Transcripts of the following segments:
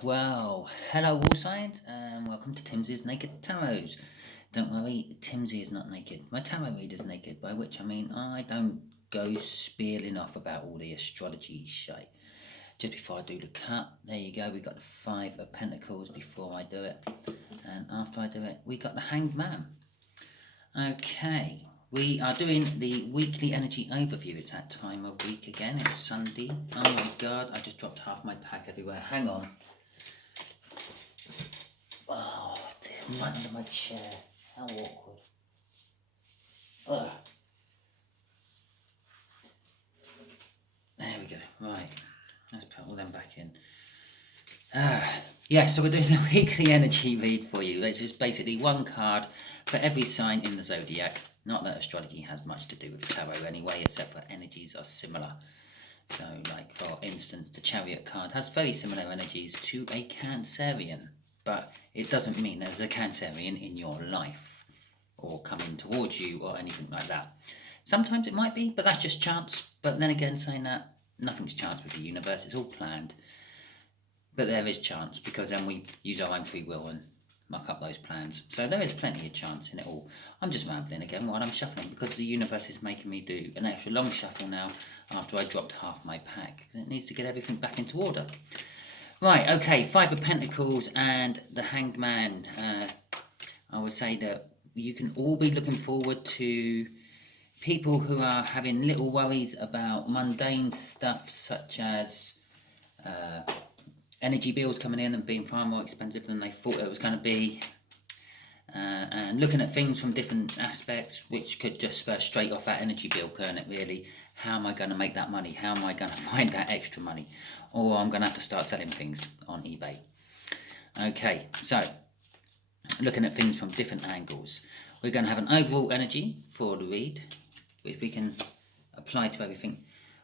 Well, hello all signs, and welcome to Timsy's Naked Tarot. Don't worry, Timsy is not naked. My tarot reader's naked, by which I mean I don't go spieling off about all the astrology shit. Just before I do the cut, there you go, we got the Five of Pentacles before I do it, and after I do it, we got the Hanged Man. Okay, we are doing the weekly energy overview. It's that time of week again, it's Sunday. Oh my god, I just dropped half my pack everywhere. Hang on. Oh, dear, right under my chair. How awkward. Ugh. There we go. Right. Let's put all them back in. Yeah, so we're doing a weekly energy read for you. It's just basically one card for every sign in the zodiac. Not that astrology has much to do with tarot anyway, except for energies are similar. So, like, for instance, the Chariot card has very similar energies to a Cancerian. But it doesn't mean there's a Cancerian in your life or coming towards you or anything like that. Sometimes it might be, but that's just chance. But then again, saying that, nothing's chance with the universe, it's all planned. But there is chance, because then we use our own free will and muck up those plans. So there is plenty of chance in it all. I'm just rambling again while I'm shuffling, because the universe is making me do an extra long shuffle now after I dropped half my pack. It needs to get everything back into order. Right, okay, Five of Pentacles and the Hanged Man. I would say that you can all be looking forward to people who are having little worries about mundane stuff, such as energy bills coming in and being far more expensive than they thought it was going to be. And looking at things from different aspects, which could just spur straight off that energy bill, couldn't it, really? How am I going to make that money? How am I going to find that extra money? Or I'm going to have to start selling things on eBay. Okay, so looking at things from different angles. We're going to have an overall energy for the read, which we can apply to everything.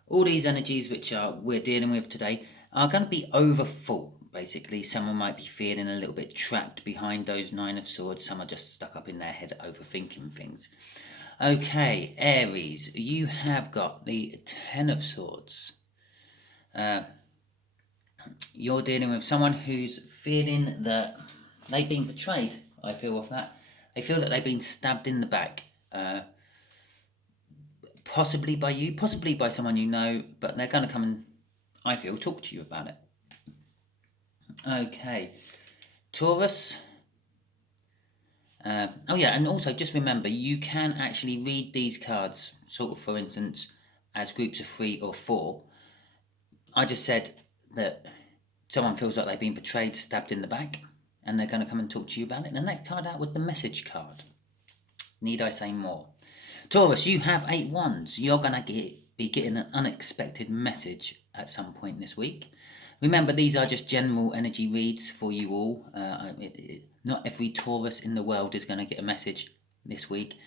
All these energies which we're dealing with today are going to be over full. Basically, someone might be feeling a little bit trapped behind those Nine of Swords. Some are just stuck up in their head overthinking things. Okay, Aries, you have got the Ten of Swords. You're dealing with someone who's feeling that they've been betrayed. I feel of that. They feel that they've been stabbed in the back. Possibly by you, possibly by someone you know, but they're going to come and, I feel, talk to you about it. Okay, Taurus. Oh yeah, and also just remember, you can actually read these cards, sort of, for instance, as groups of 3 or 4. I just said that someone feels like they've been betrayed, stabbed in the back, and they're going to come and talk to you about it. And the next card out was the message card. Need I say more? Taurus, you have 8 wands. You're going to be getting an unexpected message at some point this week. Remember, these are just general energy reads for you all. Not every Taurus in the world is going to get a message this week.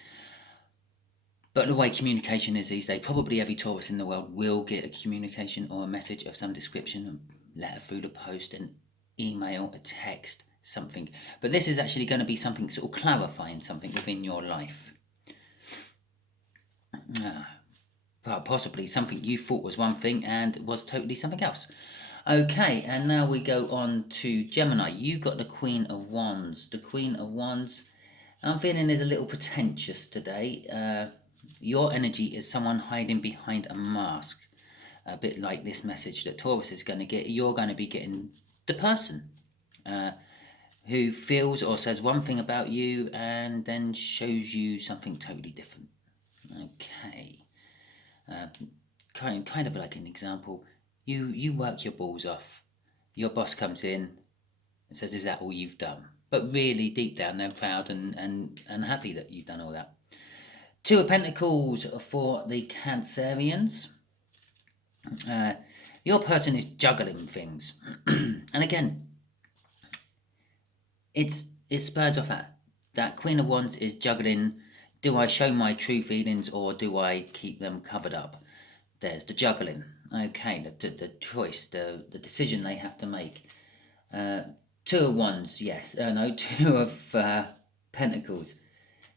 But the way communication is these days, probably every Taurus in the world will get a communication or a message of some description, a letter through the post, an email, a text, something. But this is actually going to be something sort of clarifying something within your life. Possibly something you thought was one thing and was totally something else. Okay, and now we go on to Gemini. You got the Queen of Wands. The Queen of Wands, I'm feeling, is a little pretentious today. Your energy is someone hiding behind a mask. A bit like this message that Taurus is going to get. You're going to be getting the person who feels or says one thing about you and then shows you something totally different. Okay. Kind of like an example. You work your balls off. Your boss comes in and says, "Is that all you've done?" But really, deep down, they're proud and happy that you've done all that. Two of Pentacles for the Cancerians. Your person is juggling things. And again, it spurs off that Queen of Wands is juggling. Do I show my true feelings or do I keep them covered up? There's the juggling. Okay, the choice, the decision they have to make. Two of Wands, yes. No, Two of Pentacles.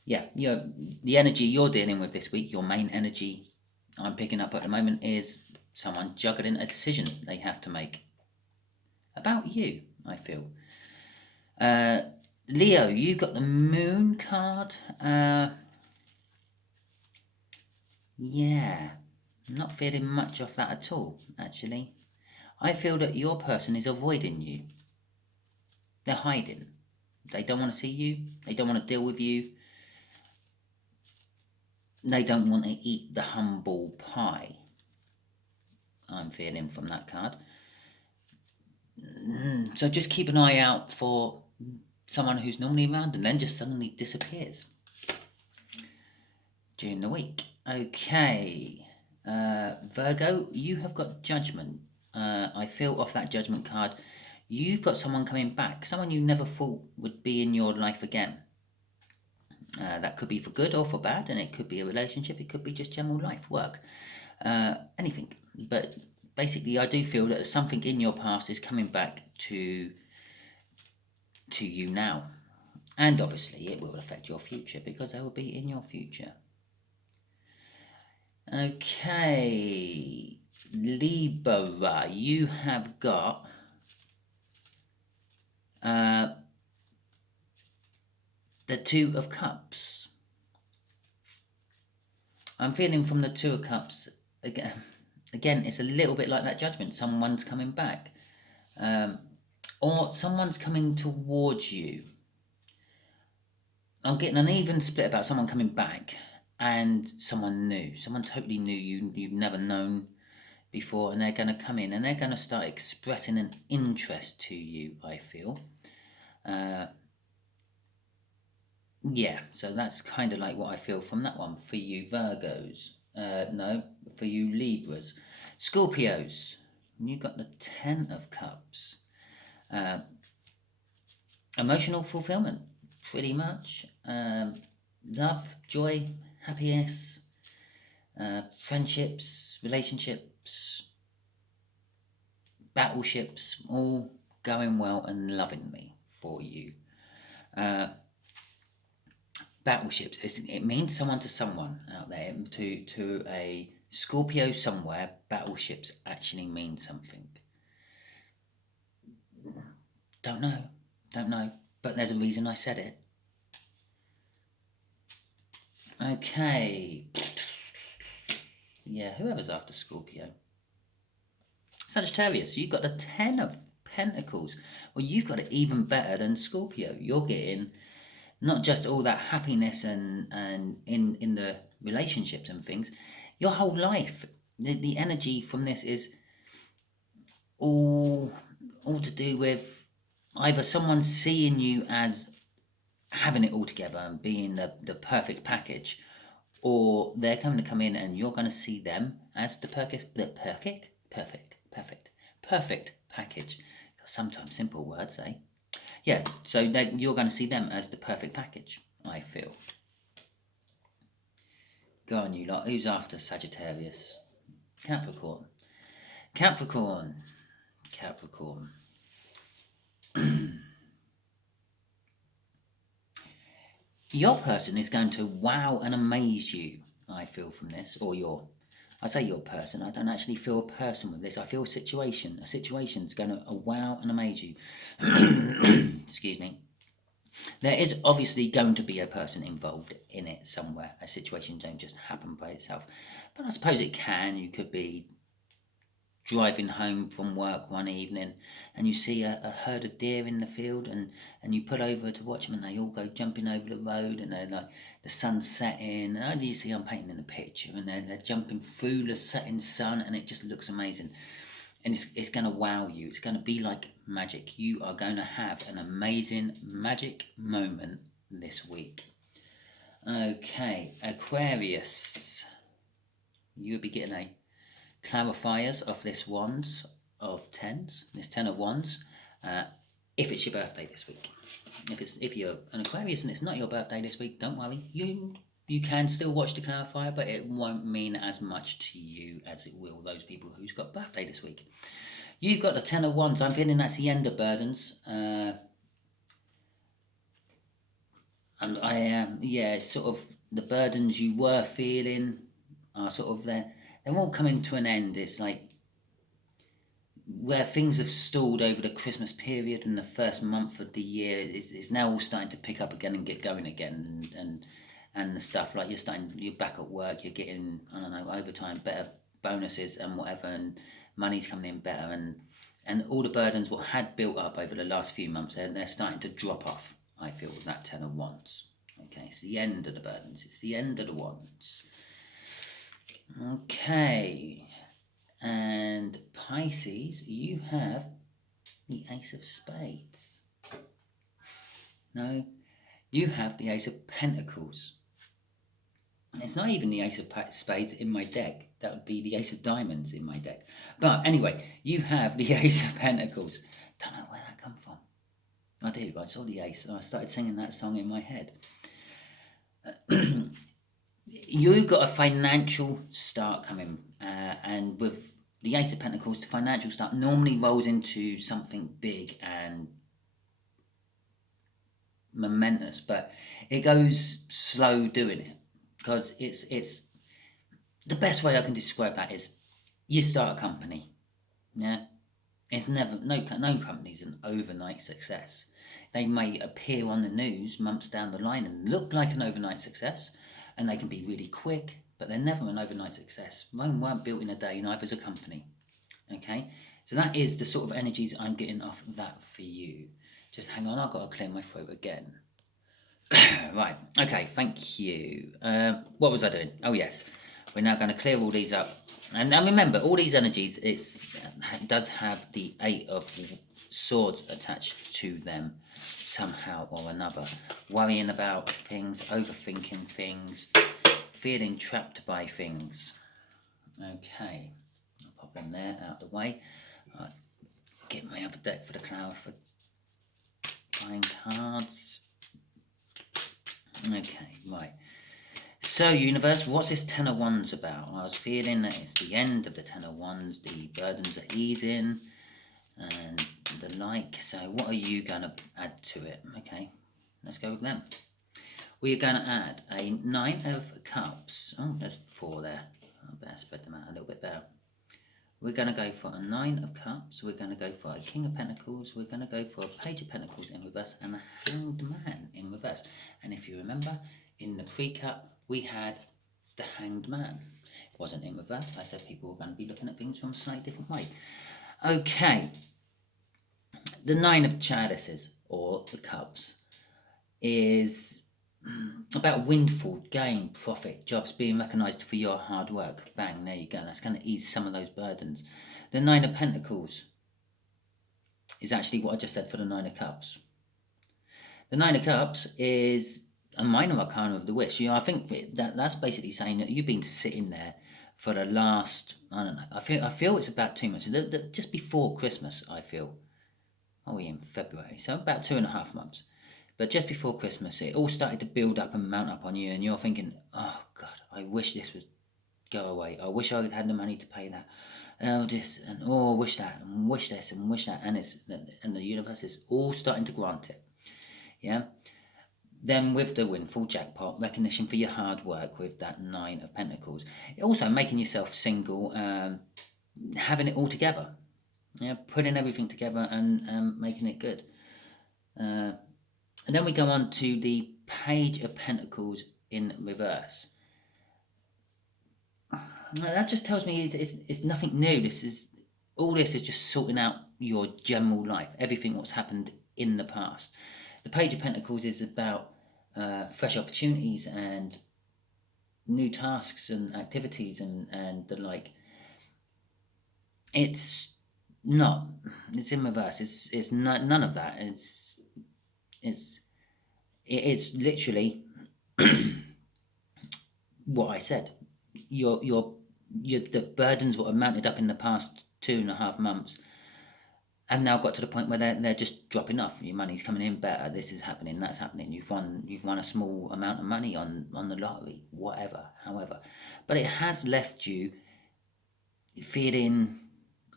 Yeah, the energy you're dealing with this week, your main energy I'm picking up at the moment, is someone juggling a decision they have to make about you. I feel. Leo, you got the Moon card. Yeah, I'm not feeling much of that at all, actually. I feel that your person is avoiding you. They're hiding. They don't want to see you. They don't want to deal with you. They don't want to eat the humble pie. I'm feeling from that card. So just keep an eye out for someone who's normally around and then just suddenly disappears during the week. Okay, Virgo, you have got Judgment. I feel off that Judgment card, you've got someone coming back, someone you never thought would be in your life again. That could be for good or for bad, and it could be a relationship, it could be just general life, work, anything. But basically, I do feel that something in your past is coming back to you now. And obviously, it will affect your future because they will be in your future. Okay, Libra, you have got the Two of Cups. I'm feeling from the Two of Cups, again, it's a little bit like that Judgment. Someone's coming back. Or someone's coming towards you. I'm getting an even split about someone coming back and someone new. Someone totally new you've never known before, and they're going to come in and they're going to start expressing an interest to you, I feel. Yeah, so that's kind of like what I feel from that one. For you Virgos, no, for you Libras. Scorpios, you got the Ten of Cups. Emotional fulfillment, pretty much. Love, joy, happiness, friendships, relationships, battleships, all going well and lovingly for you. Battleships, it means someone to someone out there. To a Scorpio somewhere, battleships actually mean something. Don't know, but there's a reason I said it. Okay. Yeah, whoever's after Scorpio. Sagittarius, you've got the Ten of Pentacles. Well, you've got it even better than Scorpio. You're getting not just all that happiness and in the relationships and things, your whole life. The energy from this is all to do with either someone seeing you as having it all together and being the perfect package, or they're going to come in and you're going to see them as the perfect package. Sometimes simple words, eh? Yeah, so you're going to see them as the perfect package, I feel. Go on, you lot. Who's after Sagittarius? Capricorn. Your person is going to wow and amaze you, I feel, from this. Or I say your person, I don't actually feel a person with this. I feel a situation. A situation's going to wow and amaze you. Excuse me. There is obviously going to be a person involved in it somewhere. A situation don't just happen by itself. But I suppose it can. You could be driving home from work one evening and you see a herd of deer in the field, and you pull over to watch them, and they all go jumping over the road, and they're like, the sun's setting, and you see I'm painting in a picture, and they're jumping through the setting sun, and it just looks amazing. And it's going to wow you. It's going to be like magic. You are going to have an amazing magic moment this week. Okay, Aquarius, you'll be getting a clarifiers of this wands of tens, this 10 of wands, if it's your birthday this week. If you're an Aquarius and it's not your birthday this week, don't worry. You can still watch the clarifier, but it won't mean as much to you as it will those people who's got birthday this week. You've got the 10 of wands. I'm feeling that's the end of burdens. And I am, sort of the burdens you were feeling are sort of they're all coming to an end. It's like where things have stalled over the Christmas period and the first month of the year is now all starting to pick up again and get going again, and the stuff like you're back at work, you're getting, I don't know, overtime, better bonuses and whatever, and money's coming in better, and all the burdens what had built up over the last few months, they're starting to drop off. I feel with that Ten of Wands. Okay, it's the end of the burdens. It's the end of the wands. Okay, and Pisces, you have the Ace of Spades. No, you have the Ace of Pentacles. It's not even the Ace of Spades in my deck. That would be the Ace of Diamonds in my deck. But anyway, you have the Ace of Pentacles. Don't know where that come from. I did. I saw the Ace and I started singing that song in my head. You've got a financial start coming. And with the Ace of Pentacles, the financial start normally rolls into something big and momentous. But it goes slow doing it. Because it's the best way I can describe that is you start a company, yeah. It's never no company's an overnight success. They may appear on the news months down the line and look like an overnight success, and they can be really quick, but they're never an overnight success. Rome weren't built in a day, neither is a company. Okay, so that is the sort of energies I'm getting off that for you. Just hang on, I've got to clear my throat again. Right, okay, thank you. What was I doing? Oh yes, we're now going to clear all these up. And remember, all these energies, it does have the Eight of Swords attached to them somehow or another. Worrying about things, overthinking things, feeling trapped by things. Okay, I'll pop them there out of the way. I'll get my other deck for the clarifying cards. Okay, right. So, universe, what's this Ten of Wands about? I was feeling that it's the end of the Ten of Wands, the burdens are easing, and the like. So, what are you going to add to it? Okay, let's go with them. We are going to add a Nine of Cups. Oh, there's 4 there. I better spread them out a little bit better. We're going to go for a Nine of Cups. We're going to go for a King of Pentacles. We're going to go for a Page of Pentacles in reverse and a Hanged Man in reverse. And if you remember, in the pre-cut, we had the Hanged Man. It wasn't in reverse. I said people were going to be looking at things from a slightly different way. Okay. The Nine of Chalices, or the Cups, is about windfall, gain, profit, jobs, being recognised for your hard work. Bang, there you go. That's going to ease some of those burdens. The Nine of Pentacles is actually what I just said for the Nine of Cups. The Nine of Cups is a minor arcana of the wish. You know, I think that's basically saying that you've been sitting there for the last, I don't know, I feel it's about 2 months. Just before Christmas, I feel. Oh, we're in February, so about 2.5 months. But just before Christmas, it all started to build up and mount up on you, and you're thinking, oh, God, I wish this would go away. I wish I had the money to pay that. Oh, this, and oh, wish that, and wish this, and wish that. And the universe is all starting to grant it. Yeah? Then with the windfall jackpot, recognition for your hard work with that Nine of Pentacles. Also making yourself single, having it all together. Yeah, putting everything together and making it good. And then we go on to the Page of Pentacles in reverse. That just tells me it's nothing new. All this is just sorting out your general life, everything what's happened in the past. The Page of Pentacles is about fresh opportunities and new tasks and activities and the like. It's not. It's in reverse. It's not, none of that. It is literally what I said. The burdens what have mounted up in the past 2.5 months have now got to the point where they're just dropping off. Your money's coming in better. This is happening. That's happening. You've won a small amount of money on the lottery, whatever. However, but it has left you feeling.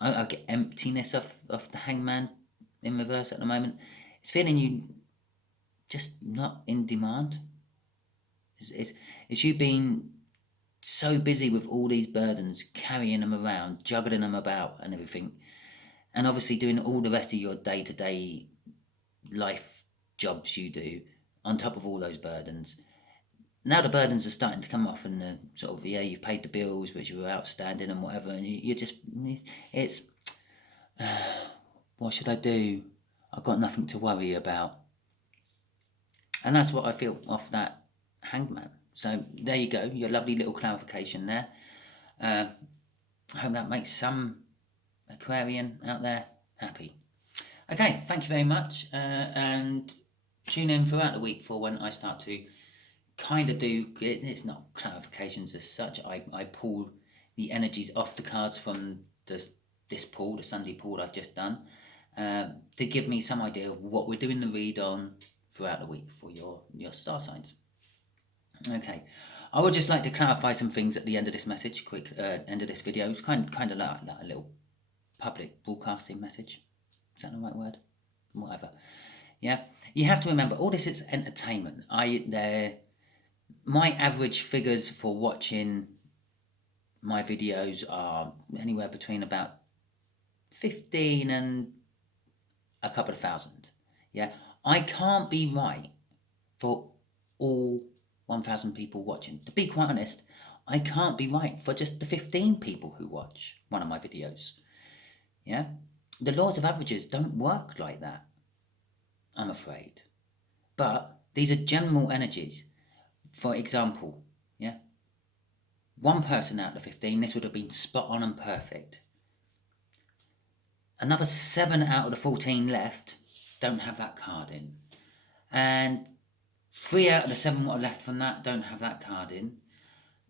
I get emptiness of the Hangman in reverse at the moment. It's feeling you just not in demand. It's you being so busy with all these burdens, carrying them around, juggling them about and everything, and obviously doing all the rest of your day-to-day life jobs you do, on top of all those burdens. Now the burdens are starting to come off, and the sort of, you've paid the bills which were outstanding and whatever, and you're just, it's, what should I do? I've got nothing to worry about. And that's what I feel off that Hangman. So there you go, your lovely little clarification there. I hope that makes some Aquarian out there happy. Okay, thank you very much, and tune in throughout the week for when I start to kind of do, it's not clarifications as such, I pull the energies off the cards from this pool, the Sunday pool I've just done, to give me some idea of what we're doing the read on throughout the week for your star signs. Okay, I would just like to clarify some things at the end of this message, quick end of this video. It's kind of like a little public broadcasting message. Is that the right word? Whatever. Yeah, you have to remember, all this is entertainment. My average figures for watching my videos are anywhere between about 15 and a couple of thousand. Yeah, I can't be right for all 1,000 people watching. To be quite honest, I can't be right for just the 15 people who watch one of my videos. Yeah, the laws of averages don't work like that, I'm afraid. But these are general energies. For example, yeah, one person out of 15, this would have been spot on and perfect. Another 7 out of the 14 left don't have that card in. And 3 out of the 7 what are left from that don't have that card in.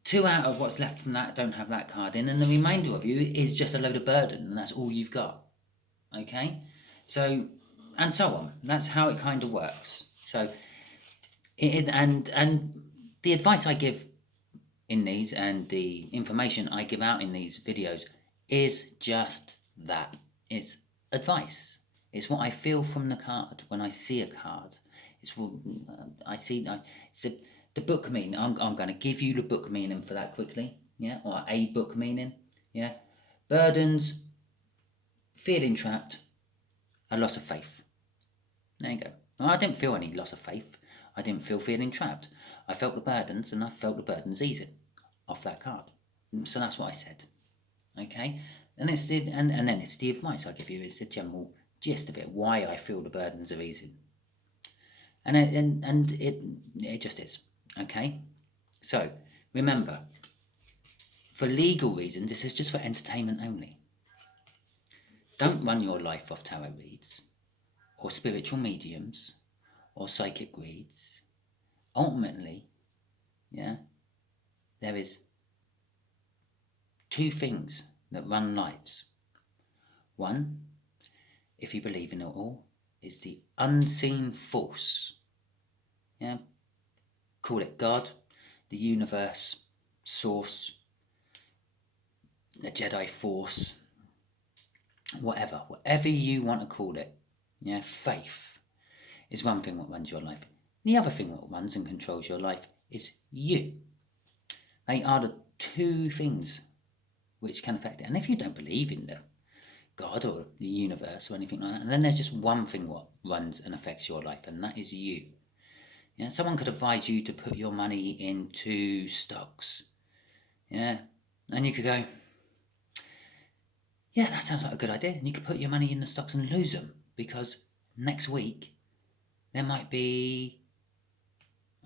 2 out of what's left from that don't have that card in. And the remainder of you is just a load of burden, and that's all you've got. Okay? So, and so on. That's how it kind of works. So, and the advice I give in these and the information I give out in these videos is just that. It's advice. It's what I feel from the card when I see a card. It's what I see. It's the book meaning. I'm going to give you the book meaning for that quickly. Yeah, or a book meaning. Yeah, burdens, feeling trapped, a loss of faith. There you go. Well, I didn't feel any loss of faith. I didn't feel feeling trapped. I felt the burdens, and I felt the burdens easing off that card. So that's what I said. Okay, and it's and then it's the advice I give you. It's the general gist of it. Why I feel the burdens are easing. And it just is. Okay, so remember, for legal reasons, this is just for entertainment only. Don't run your life off tarot reads, or spiritual mediums, or psychic reads. Ultimately, yeah, there is 2 things that run lives. One, if you believe in it all, is the unseen force. Yeah, call it God, the universe, source, the Jedi force, whatever you want to call it. Yeah, faith is one thing that runs your life. The other thing that runs and controls your life is you. They are the 2 things which can affect it. And if you don't believe in the God or the universe or anything like that, and then there's just one thing what runs and affects your life, and that is you. Yeah, someone could advise you to put your money into stocks. Yeah, and you could go, yeah, that sounds like a good idea. And you could put your money in the stocks and lose them, because next week there might be,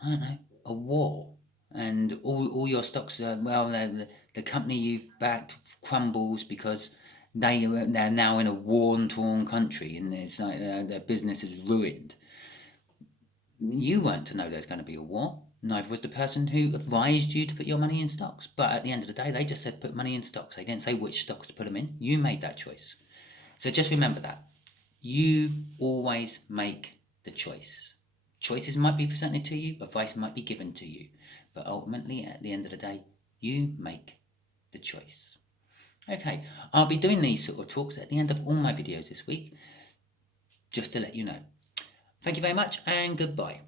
I don't know, a war, and all your stocks are, well, the company you backed crumbles because they're now in a war-torn country, and it's like their business is ruined. You weren't to know there's going to be a war. Neither was the person who advised you to put your money in stocks. But at the end of the day, they just said put money in stocks. They didn't say which stocks to put them in. You made that choice. So just remember that. You always make the choice. Choices might be presented to you, advice might be given to you. But ultimately, at the end of the day, you make the choice. Okay, I'll be doing these sort of talks at the end of all my videos this week, just to let you know. Thank you very much, and goodbye.